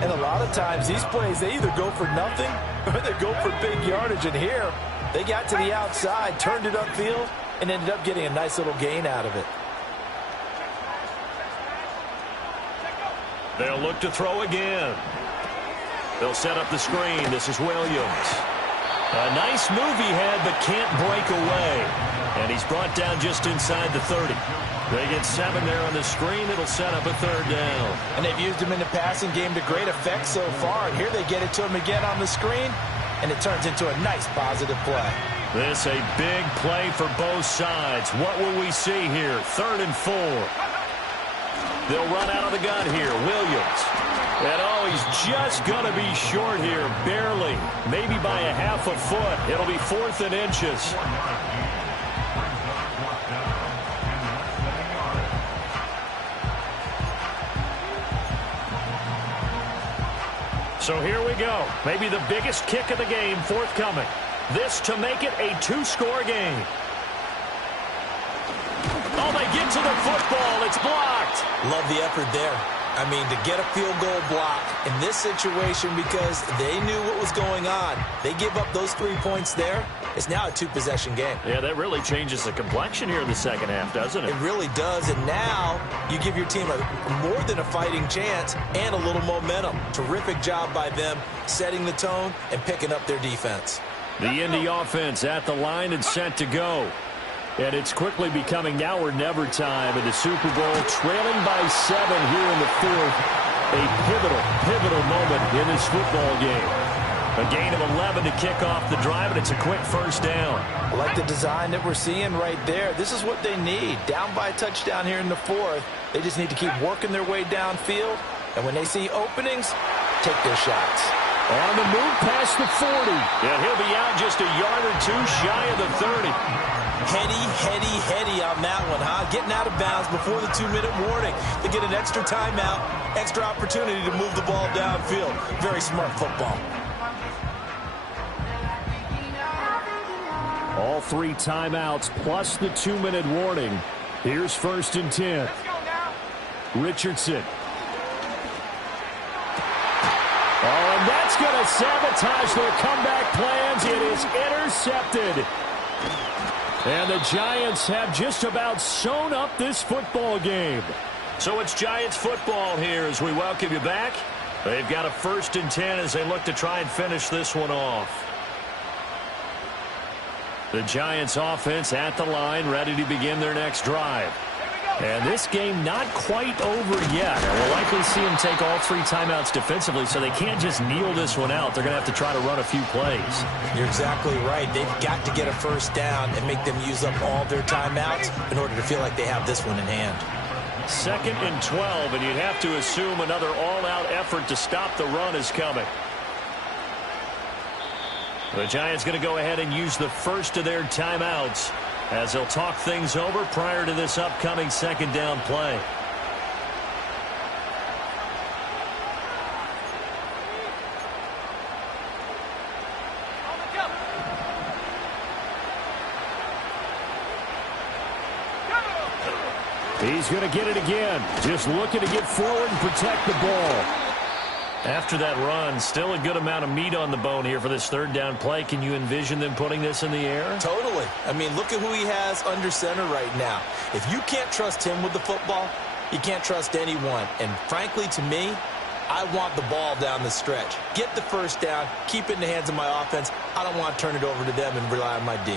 And a lot of times these plays, they either go for nothing or they go for big yardage. And here, they got to the outside, turned it upfield, and ended up getting a nice little gain out of it. They'll look to throw again. They'll set up the screen. This is Williams. A nice move he had, but can't break away. And he's brought down just inside the 30. They get 7 there on the screen. It'll set up a third down. And they've used him in the passing game to great effect so far. And here they get it to him again on the screen, and it turns into a nice positive play. This a big play for both sides. What will we see here? 3rd and 4. They'll run out of the gun here. Williams. And oh, he's just going to be short here. Barely. Maybe by a half a foot. It'll be 4th and inches. So here we go. Maybe the biggest kick of the game forthcoming. This to make it a 2-score game. Oh, they get to the football. It's blocked. Love the effort there. I mean, to get a field goal block in this situation because they knew what was going on. They give up those 3 points there. It's now a 2-possession game. Yeah, that really changes the complexion here in the second half, doesn't it? It really does, and now you give your team more than a fighting chance and a little momentum. Terrific job by them setting the tone and picking up their defense. The Indy offense at the line and set to go. And it's quickly becoming now or never time in the Super Bowl, trailing by 7 here in the 4th. A pivotal moment in this football game. A gain of 11 to kick off the drive, and it's a quick first down. I like the design that we're seeing right there. This is what they need. Down by a touchdown here in the 4th. They just need to keep working their way downfield. And when they see openings, take their shots. On the move past the 40. And he'll be out just a yard or 2 shy of the 30. Heady on that one, huh? Getting out of bounds before the 2-minute warning. They get an extra timeout, extra opportunity to move the ball downfield. Very smart football. All 3 timeouts plus the 2-minute warning. Here's 1st and 10. Let's go now. Richardson. Oh, and that's going to sabotage their comeback plans. It is intercepted. And the Giants have just about sewn up this football game. So it's Giants football here as we welcome you back. They've got a 1st and 10 as they look to try and finish this one off. The Giants offense at the line, ready to begin their next drive. And this game not quite over yet. We'll likely see them take all 3 timeouts defensively, so they can't just kneel this one out. They're going to have to try to run a few plays. You're exactly right. They've got to get a first down and make them use up all their timeouts in order to feel like they have this one in hand. 2nd and 12, and you'd have to assume another all-out effort to stop the run is coming. The Giants going to go ahead and use the first of their timeouts as they'll talk things over prior to this upcoming 2nd down play. He's going to get it again. Just looking to get forward and protect the ball. After that run, still a good amount of meat on the bone here for this 3rd down play. Can you envision them putting this in the air? Totally. I mean, look at who he has under center right now. If you can't trust him with the football, you can't trust anyone. And frankly, to me, I want the ball down the stretch. Get the first down, keep it in the hands of my offense. I don't want to turn it over to them and rely on my D.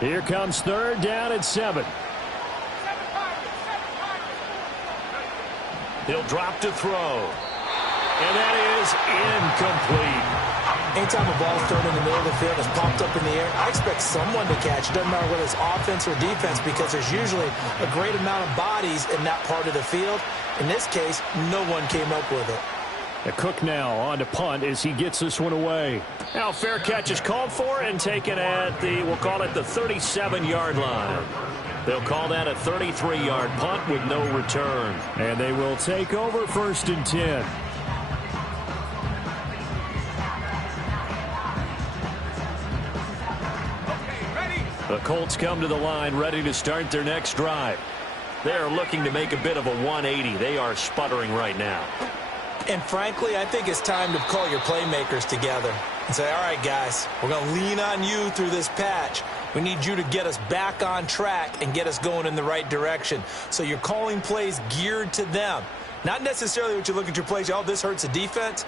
Here comes 3rd down and 7. He'll drop to throw. And that is incomplete. Anytime a ball's thrown in the middle of the field, it's popped up in the air, I expect someone to catch. It doesn't matter whether it's offense or defense because there's usually a great amount of bodies in that part of the field. In this case, no one came up with it. A Cook now on to punt as he gets this one away. Now fair catch is called for and taken at the, we'll call it the 37-yard line. They'll call that a 33-yard punt with no return. And they will take over 1st and 10. The Colts come to the line ready to start their next drive. They are looking to make a bit of a 180. They are sputtering right now. And frankly, I think it's time to call your playmakers together and say, all right, guys, we're going to lean on you through this patch. We need you to get us back on track and get us going in the right direction. So you're calling plays geared to them. Not necessarily what you look at your plays, oh, this hurts the defense.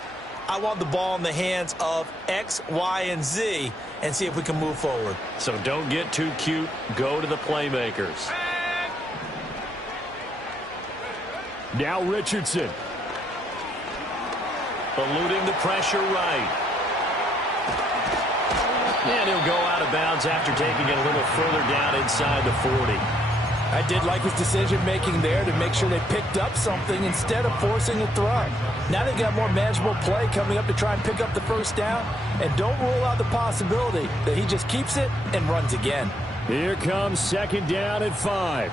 I want the ball in the hands of X, Y, and Z and see if we can move forward. So don't get too cute. Go to the playmakers. Now Richardson. Eluding the pressure right. And he'll go out of bounds after taking it a little further down inside the 40. I did like his decision-making there to make sure they picked up something instead of forcing a throw. Now they've got more manageable play coming up to try and pick up the first down. And don't rule out the possibility that he just keeps it and runs again. Here comes second down at 5.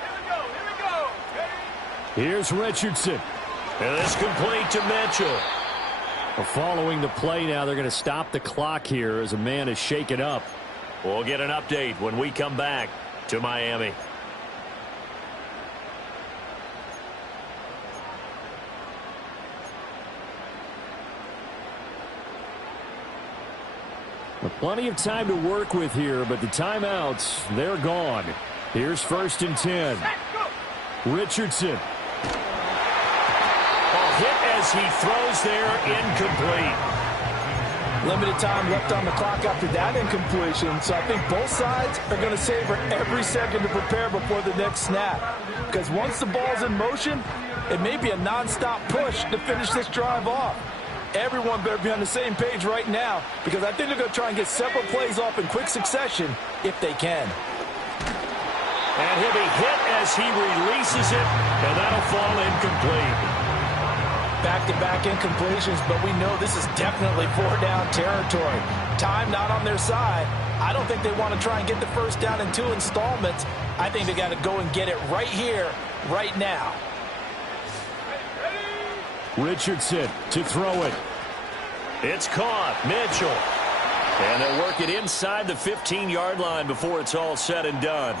Here we go. Here's Richardson. And this complete to Mitchell. Well, following the play now, they're going to stop the clock here as a man is shaken up. We'll get an update when we come back to Miami. Well, plenty of time to work with here, but the timeouts, they're gone. Here's first and 10. Richardson. Hit as he throws there, incomplete. Limited time left on the clock after that incompletion, so I think both sides are going to savor every second to prepare before the next snap. Because once the ball's in motion, it may be a nonstop push to finish this drive off. Everyone better be on the same page right now, because I think they're going to try and get several plays off in quick succession if they can. And he'll be hit as he releases it, and that'll fall incomplete. Back-to-back incompletions, but we know this is definitely four-down territory. Time not on their side. I don't think they want to try and get the first down in 2 installments. I think they got to go and get it right here, right now. Richardson to throw it. It's caught. Mitchell. And they'll work it inside the 15-yard line before it's all said and done.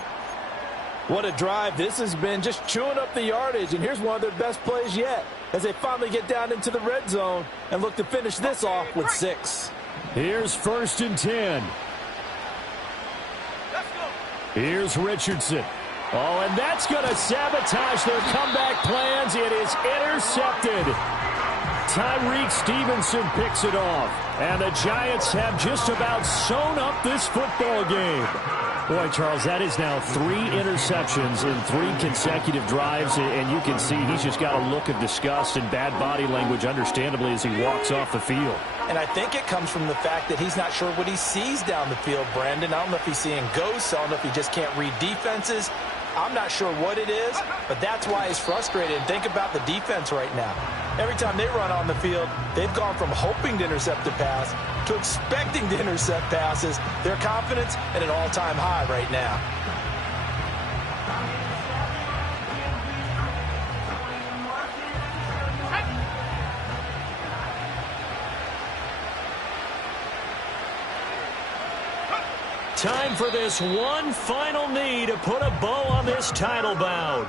What a drive this has been, just chewing up the yardage, and here's one of their best plays yet as they finally get down into the red zone and look to finish this off with 6. Here's first and 10. Let's go. Here's Richardson. Oh, and that's going to sabotage their comeback plans. It is intercepted. Tyreek Stevenson picks it off, and the Giants have just about sewn up this football game. Boy, Charles, that is now 3 interceptions in 3 consecutive drives, and you can see he's just got a look of disgust and bad body language, understandably, as he walks off the field. And I think it comes from the fact that he's not sure what he sees down the field, Brandon. I don't know if he's seeing ghosts. I don't know if he just can't read defenses. I'm not sure what it is, but that's why he's frustrated. And think about the defense right now. Every time they run on the field, they've gone from hoping to intercept a pass to expecting to intercept passes. Their confidence at an all-time high right now. Time for this one final knee to put a bow on this title bout.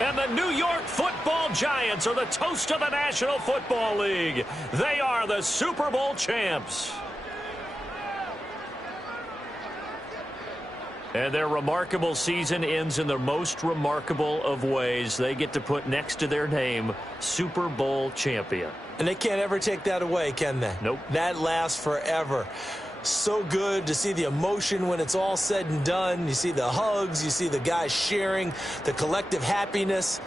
And the New York Football Giants are the toast of the National Football League. They are the Super Bowl champs. And their remarkable season ends in the most remarkable of ways. They get to put next to their name, Super Bowl champion. And they can't ever take that away, can they? Nope. That lasts forever. So good to see the emotion when it's all said and done. You see the hugs. You see the guys sharing, the collective happiness.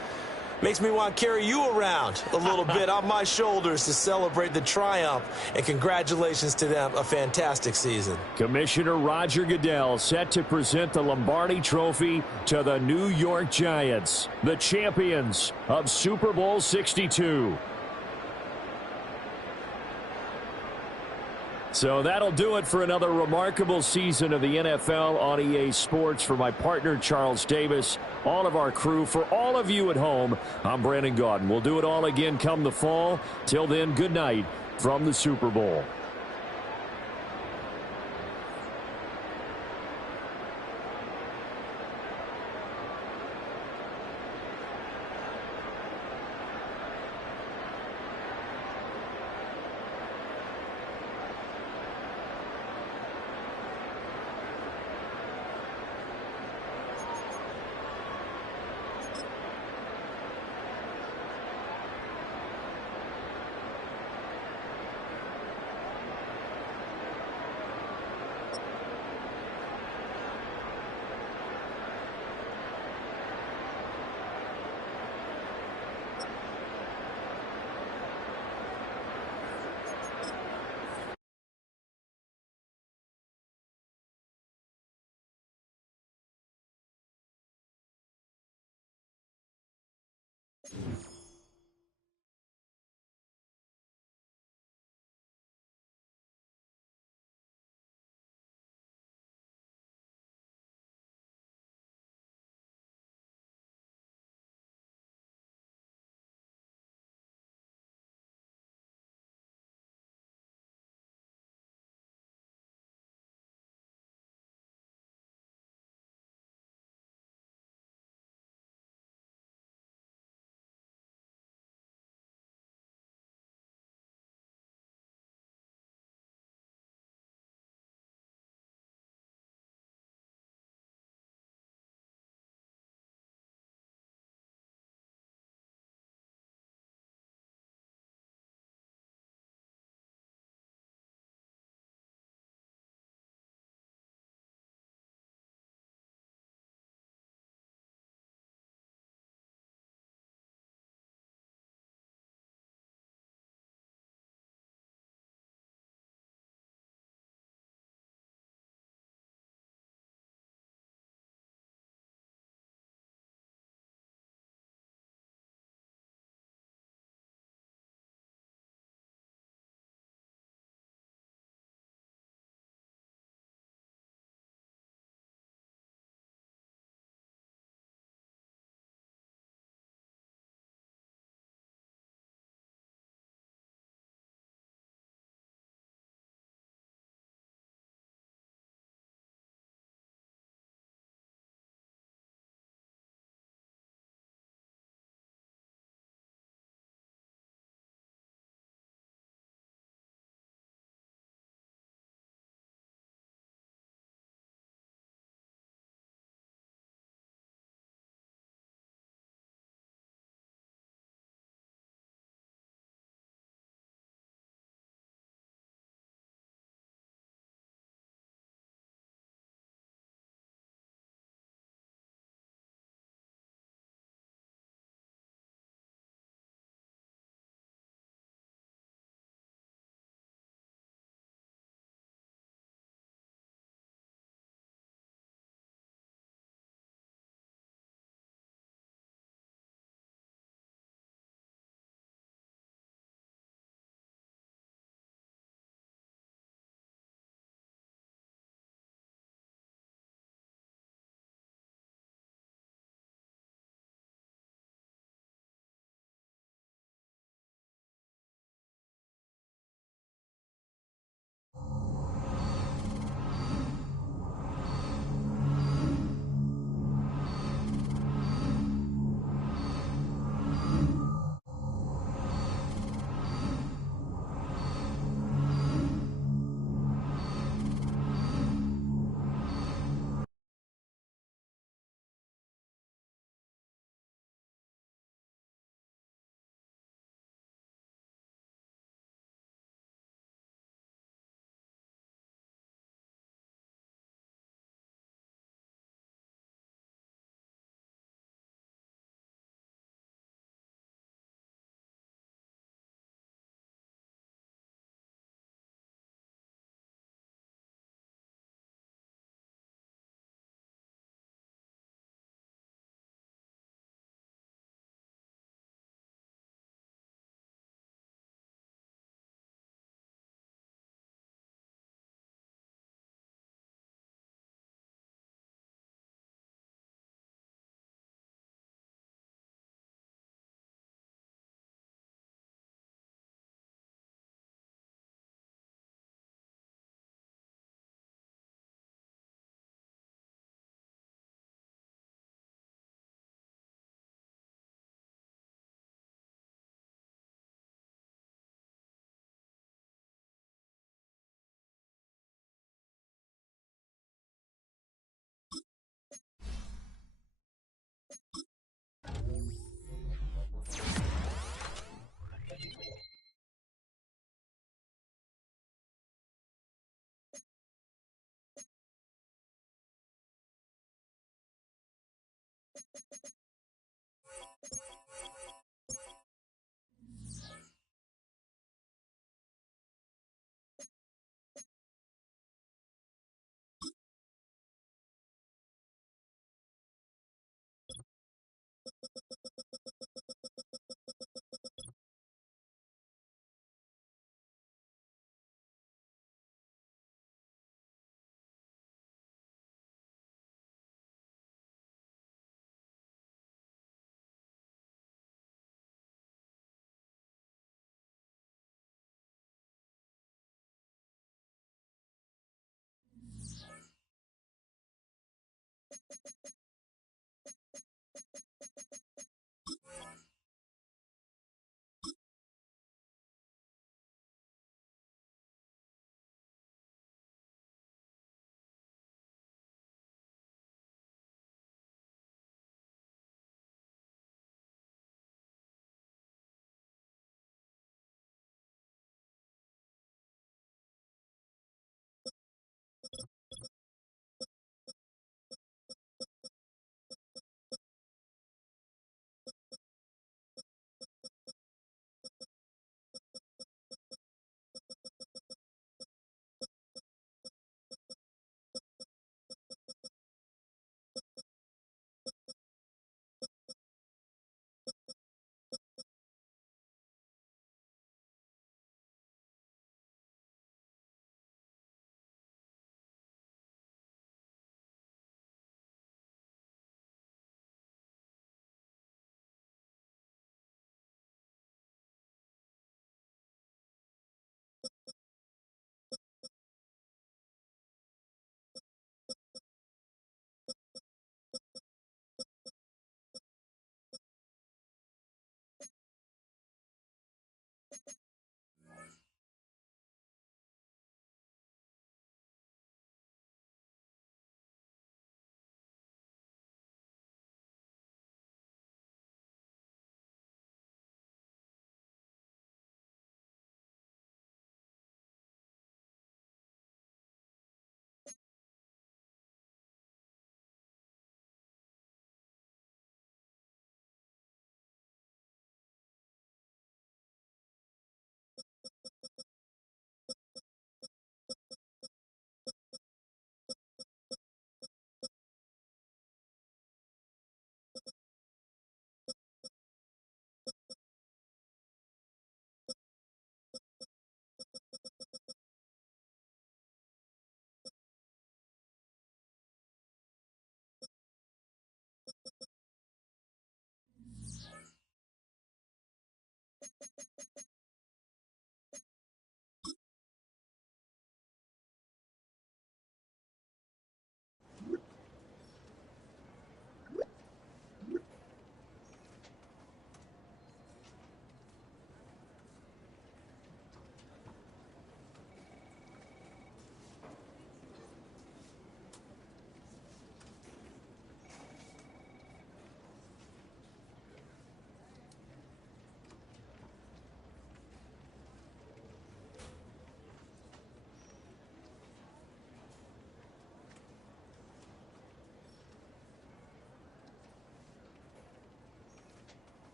Makes me want to carry you around a little bit on my shoulders to celebrate the triumph. And congratulations to them. A fantastic season. Commissioner Roger Goodell set to present the Lombardi Trophy to the New York Giants, the champions of Super Bowl 62. So that'll do it for another remarkable season of the NFL on EA Sports. For my partner, Charles Davis, all of our crew, for all of you at home, I'm Brandon Gaudin. We'll do it all again come the fall. Till then, good night from the Super Bowl.